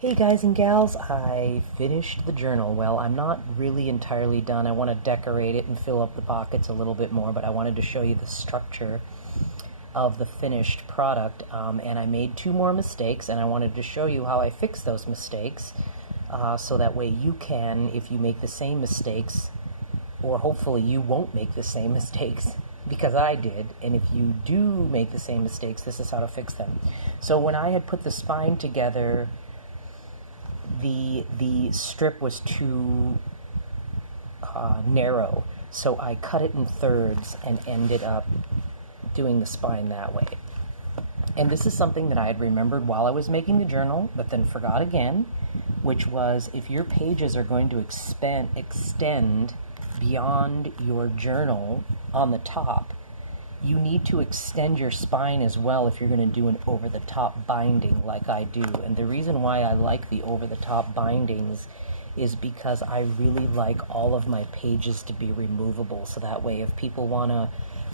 Hey guys and gals, I finished the journal. Well, I'm not really entirely done. I want to decorate it and fill up the pockets a little bit more, but I wanted to show you the structure of the finished product. And I made two more mistakes, and I wanted to show you how I fixed those mistakes so that way you can, if you make the same mistakes, or hopefully you won't make the same mistakes, because I did, and if you do make the same mistakes, this is how to fix them. So when I had put the spine together, the strip was too narrow, so I cut it in thirds and ended up doing the spine that way. And this is something that I had remembered while I was making the journal, but then forgot again, which was if your pages are going to extend beyond your journal on the top, you need to extend your spine as well if you're going to do an over-the-top binding like I do. And the reason why I like the over-the-top bindings is because I really like all of my pages to be removable, so that way if people want to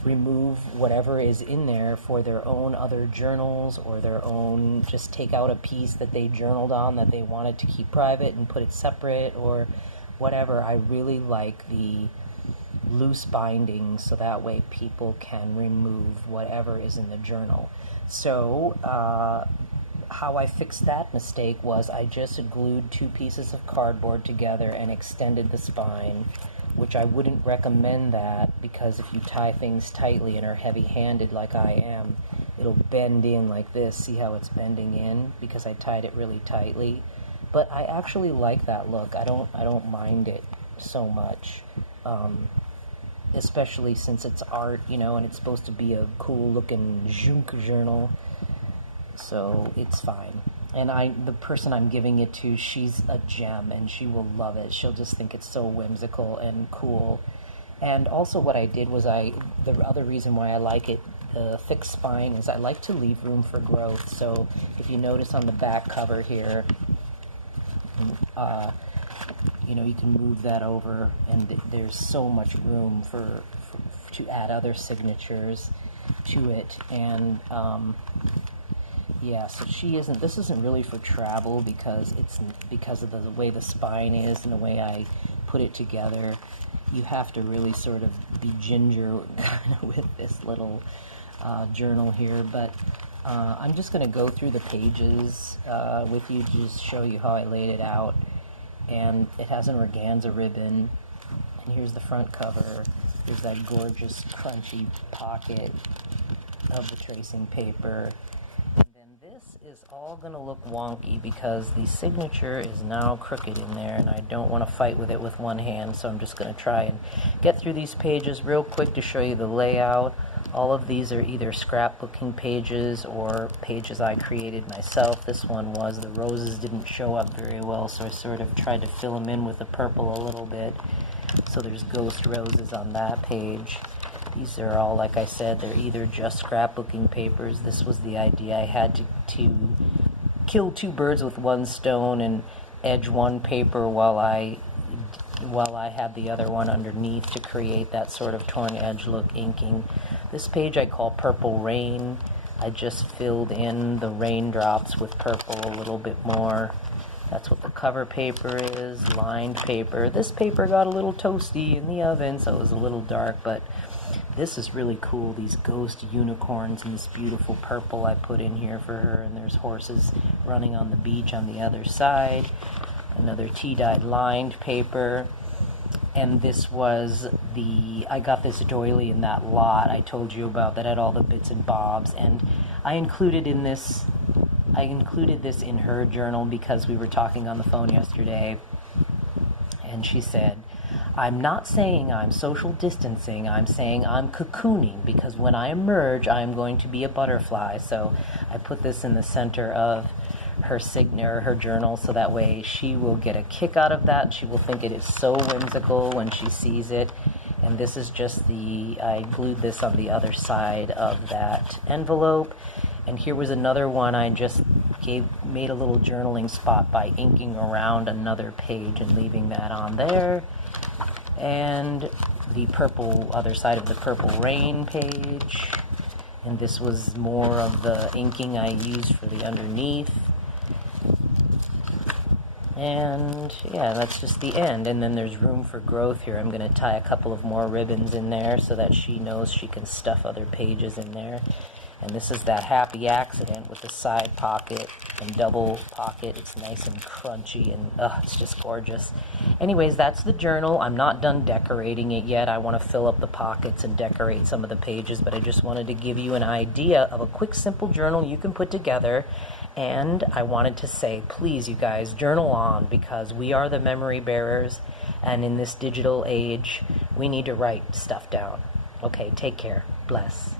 remove whatever is in there for their own other journals or their own, just take out a piece that they journaled on that they wanted to keep private and put it separate or whatever, I really like the loose bindings so that way people can remove whatever is in the journal. So how I fixed that mistake was I just glued two pieces of cardboard together and extended the spine, which I wouldn't recommend that because if you tie things tightly and are heavy-handed like I am, it'll bend in like this. See how it's bending in because I tied it really tightly. But I actually like that look. I don't mind it so much. Especially since it's art, you know, and it's supposed to be a cool-looking junk journal, so it's fine. And the person I'm giving it to, she's a gem, and she will love it. She'll just think it's so whimsical and cool. And also what I did was the other reason why I like it, the thick spine, is I like to leave room for growth. So if you notice on the back cover here, you know, you can move that over, and there's so much room to add other signatures to it. And yeah, so this isn't really for travel because of the way the spine is and the way I put it together. You have to really sort of be ginger kind of with this little journal here, but I'm just going to go through the pages with you, just show you how I laid it out. And it has an organza ribbon, and here's the front cover. There's that gorgeous crunchy pocket of the tracing paper, and then this is all going to look wonky because the signature is now crooked in there, and I don't want to fight with it with one hand, so I'm just going to try and get through these pages real quick to show you the layout. All of these are either scrapbooking pages or pages I created myself. This one was, the roses didn't show up very well, so I sort of tried to fill them in with the purple a little bit. So there's ghost roses on that page. These are all, like I said, they're either just scrapbooking papers. This was the idea. I had to kill two birds with one stone and edge one paper while I had the other one underneath to create that sort of torn edge look inking. This page I call Purple Rain. I just filled in the raindrops with purple a little bit more. That's what the cover paper is, lined paper. This paper got a little toasty in the oven, so it was a little dark, but this is really cool, these ghost unicorns and this beautiful purple I put in here for her, and there's horses running on the beach on the other side. Another tea-dyed lined paper. And this was I got this doily in that lot I told you about that had all the bits and bobs, and I included this in her journal because we were talking on the phone yesterday, and she said, I'm not saying I'm social distancing, I'm saying I'm cocooning, because when I emerge, I'm going to be a butterfly. So I put this in the center of her journal, so that way she will get a kick out of that. She will think it is so whimsical when she sees it. And this is just I glued this on the other side of that envelope. And here was another one I just made a little journaling spot by inking around another page and leaving that on there. And the other side of the Purple Rain page. And this was more of the inking I used for the underneath. And yeah, that's just the end. And then there's room for growth here. I'm going to tie a couple of more ribbons in there so that she knows she can stuff other pages in there. And this is that happy accident with the side pocket and double pocket. It's nice and crunchy, and it's just gorgeous. Anyways, that's the journal. I'm not done decorating it yet. I want to fill up the pockets and decorate some of the pages, but I just wanted to give you an idea of a quick, simple journal you can put together. And I wanted to say, please, you guys, journal on, because we are the memory bearers, and in this digital age, we need to write stuff down. Okay, take care. Bless.